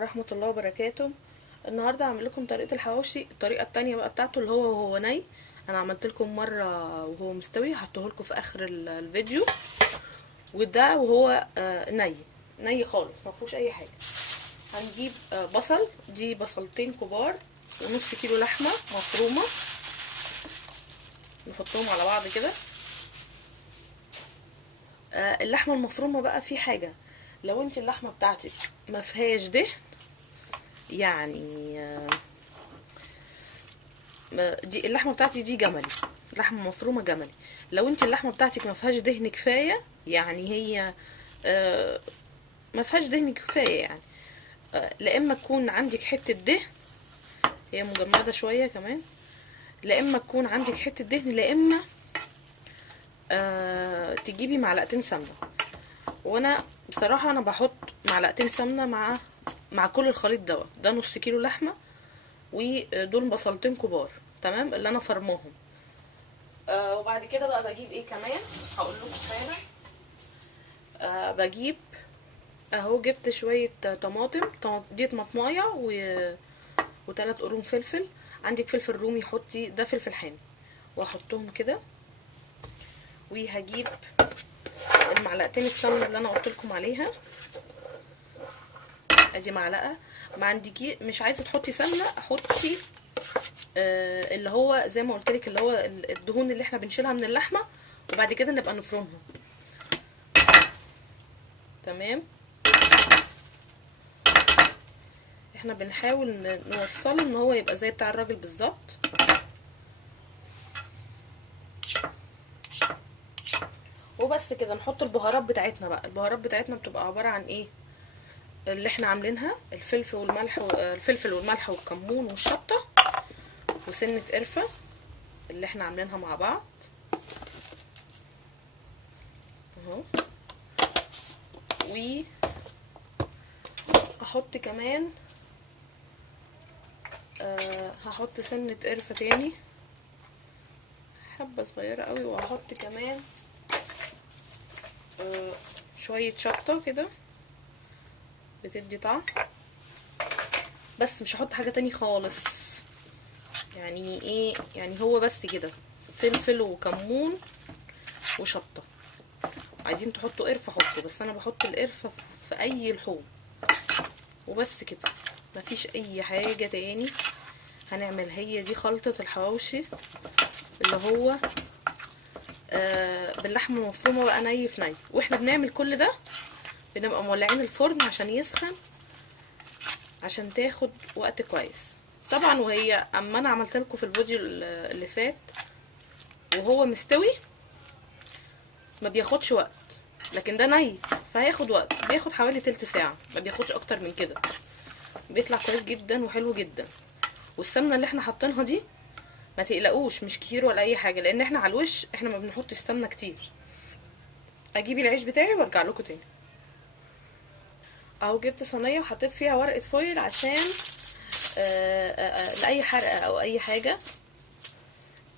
ورحمة الله وبركاته. النهارده هعمل لكم طريقة الحواوشي، الطريقة التانية بقى بتاعته اللي هو وهو ني. انا عملت لكم مرة وهو مستوي، هحطه لكم في اخر الفيديو. وده وهو ني خالص ما فيهوش اي حاجة. هنجيب بصل، دي بصلتين كبار ونص كيلو لحمة مفرومة، نحطهم على بعض كده. اللحمة المفرومة بقى في حاجة، لو انت اللحمة بتاعتك ما فيهاش دهن، يعني دي اللحمه بتاعتي دي جملي، لحمه مفرومه جملي. لو انت اللحمه بتاعتك ما فيهاش دهن كفايه، يعني هي ما فيهاش دهن كفايه، يعني لا اما تكون عندك حته دهن، هي مجمده شويه كمان، لا اما تكون عندك حته دهن، لا اما تجيبي معلقتين سمنه. وانا بصراحه انا بحط معلقتين سمنه مع كل الخليط ده نص كيلو لحمه، ودول بصلتين كبار تمام اللي انا فرماهم. وبعد كده بقى بجيب ايه كمان هقول لكم حالا. بجيب اهو، جبت شويه طماطم، دي طماطمايه وثلاث قرون فلفل. عندك فلفل رومي حطي، ده فلفل حامي، واحطهم كده. وهجيب المعلقتين السمنه اللي انا قلت لكم عليها، ادي معلقه. ما عندكي مش عايزه تحطي سمنه، حطي اللي هو زي ما قلت لك، اللي هو الدهون اللي احنا بنشيلها من اللحمه وبعد كده نبقى نفرمها. تمام، احنا بنحاول نوصله ان هو يبقى زي بتاع الراجل بالظبط. وبس كده نحط البهارات بتاعتنا بقى. البهارات بتاعتنا بتبقى عباره عن ايه؟ اللي احنا عاملينها الفلفل والملح والكمون والشطه وسنه قرفه اللي احنا عاملينها مع بعض اهو. واحط كمان هحط سنه قرفه تاني حبه صغيره قوي، وهحط كمان شويه شطه كده بتدي طعم، بس مش هحط حاجه تاني خالص. يعني ايه؟ يعني هو بس كده فلفل وكمون وشطه. عايزين تحطوا قرفه حطوا، بس انا بحط القرفه في اي لحوم وبس كده، مفيش اي حاجه تاني هنعمل. هي دي خلطه الحواوشي اللي هو باللحمه المفرومه بقى ني في ني. واحنا بنعمل كل ده بنبقى مولعين الفرن عشان يسخن، عشان تاخد وقت كويس طبعا. وهي اما انا عملت لكم في الفيديو اللي فات وهو مستوي ما بياخدش وقت، لكن ده ني فهياخد وقت، بياخد حوالي تلت ساعه، ما بياخدش اكتر من كده. بيطلع كويس جدا وحلو جدا. والسمنه اللي احنا حاطينها دي ما تقلقوش مش كتير ولا اي حاجه، لان احنا على الوش احنا ما بنحطش سمنه كتير. اجيب العيش بتاعي وارجع لكم تاني. اهو جبت صينيه وحطيت فيها ورقه فويل عشان لاي حرقه او اي حاجه.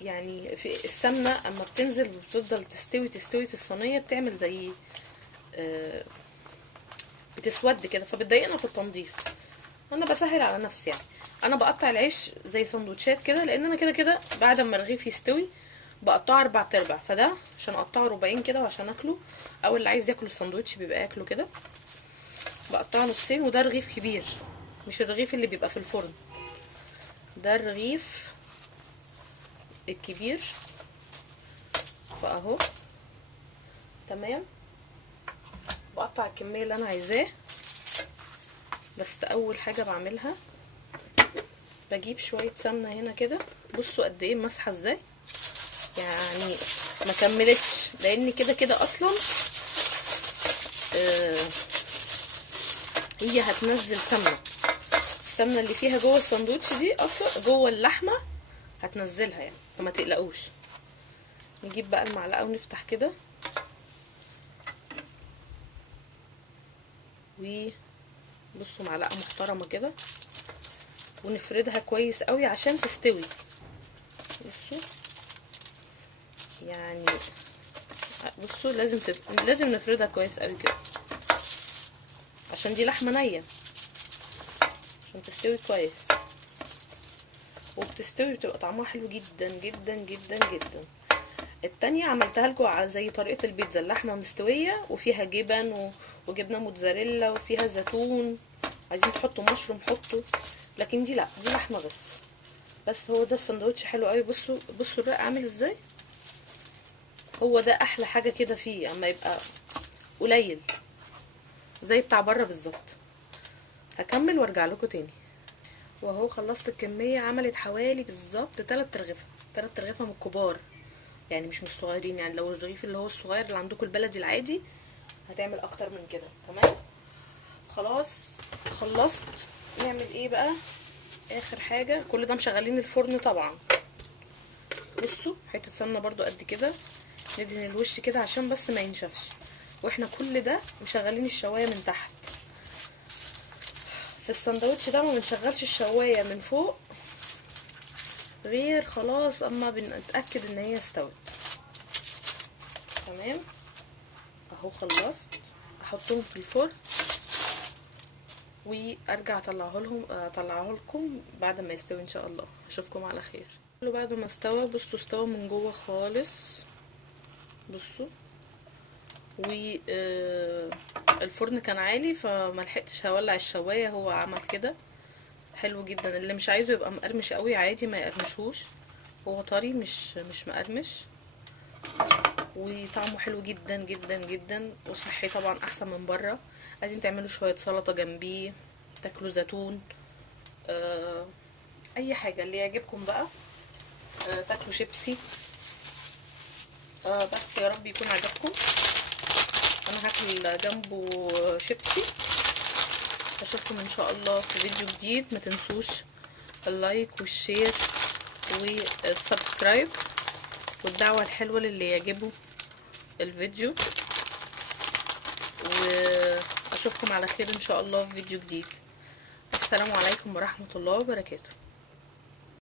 يعني في السمنه اما بتنزل وبتفضل تستوي في الصينيه بتعمل زي بتسود كده، فبتضايقنا في التنظيف. انا بسهل على نفسي، يعني انا بقطع العيش زي سندوتشات كده، لان انا كده كده بعد ما الرغيف يستوي بقطعه 4/4، فده عشان اقطعه ربعين كده وعشان اكله، او اللي عايز ياكل السندوتش بيبقى ياكله كده. بقطعه نصين، وده رغيف كبير مش الرغيف اللي بيبقى في الفرن، ده الرغيف الكبير. فاهو تمام، بقطع الكميه اللي انا عايزاه. بس اول حاجه بعملها بجيب شويه سمنه هنا كده، بصوا قد ايه مسحه ازاي، يعني ما كملتش، لان كده كده اصلا هي هتنزل سمنه. السمنه اللي فيها جوه الساندوتش دي اصلا جوه اللحمه هتنزلها يعني، فما تقلقوش. نجيب بقى المعلقه ونفتح كده، وبصوا معلقه محترمه كده، ونفردها كويس قوي عشان تستوي. بصوا يعني بصوا لازم نفردها كويس قوي كده عشان دي لحمه نيه. عشان تستوي كويس، وبتستوي بتبقى طعمها حلو جدا جدا جدا جدا. التانية عملتها لكم زي طريقة البيتزا، اللحمة مستوية وفيها جبن وجبنة موتزاريلا وفيها زيتون، عايزين تحطوا مشروم حطوا، لكن دي لا، دي لحمة بس هو ده السندوتش حلو قوي. بصوا بصوا الرق عامل ازاي، هو ده احلى حاجة كده فيه، اما يبقى قليل زي بتاع بره بالظبط. هكمل وارجع لكم تاني. وهو خلصت الكمية، عملت حوالي بالظبط 3 رغيفة، 3 رغيفة من الكبار يعني، مش من الصغيرين. يعني لو الرغيف اللي هو الصغير اللي عندكم البلدي العادي هتعمل اكتر من كده. تمام، خلاص خلصت. نعمل ايه بقى؟ اخر حاجة، كل ده مشغلين الفرن طبعا. بصوا حتة سمنة برضو قد كده، ندهن الوش كده عشان بس ما ينشفش. واحنا كل ده مشغلين الشواية من تحت. في السندوتش ده ما بنشغلش الشواية من فوق غير خلاص اما بنتأكد ان هي استوت. تمام اهو خلصت، احطهم في الفرن وارجع اطلعه لكم بعد ما يستوي ان شاء الله. اشوفكم على خير. بعد ما استوى، بصوا استوى من جوه خالص، بصوا. الفرن كان عالي فملحقتش هولع الشوايه، هو عمل كده حلو جدا. اللي مش عايزه يبقى مقرمش قوي عادي ما يقرمشوش، هو طري مش مقرمش، وطعمه حلو جدا جدا جدا، وصحي طبعا احسن من بره. عايزين تعملوا شويه سلطه جنبيه، تاكلوا زيتون، اي حاجه اللي يعجبكم بقى، تاكلوا شيبسي. بس يا رب يكون عجبكم. انا هاكل جنبه شيبسي. اشوفكم ان شاء الله في فيديو جديد. ما تنسوش اللايك والشير والسبسكرايب والدعوة الحلوة للي يعجبه الفيديو، واشوفكم على خير ان شاء الله في فيديو جديد. السلام عليكم ورحمة الله وبركاته.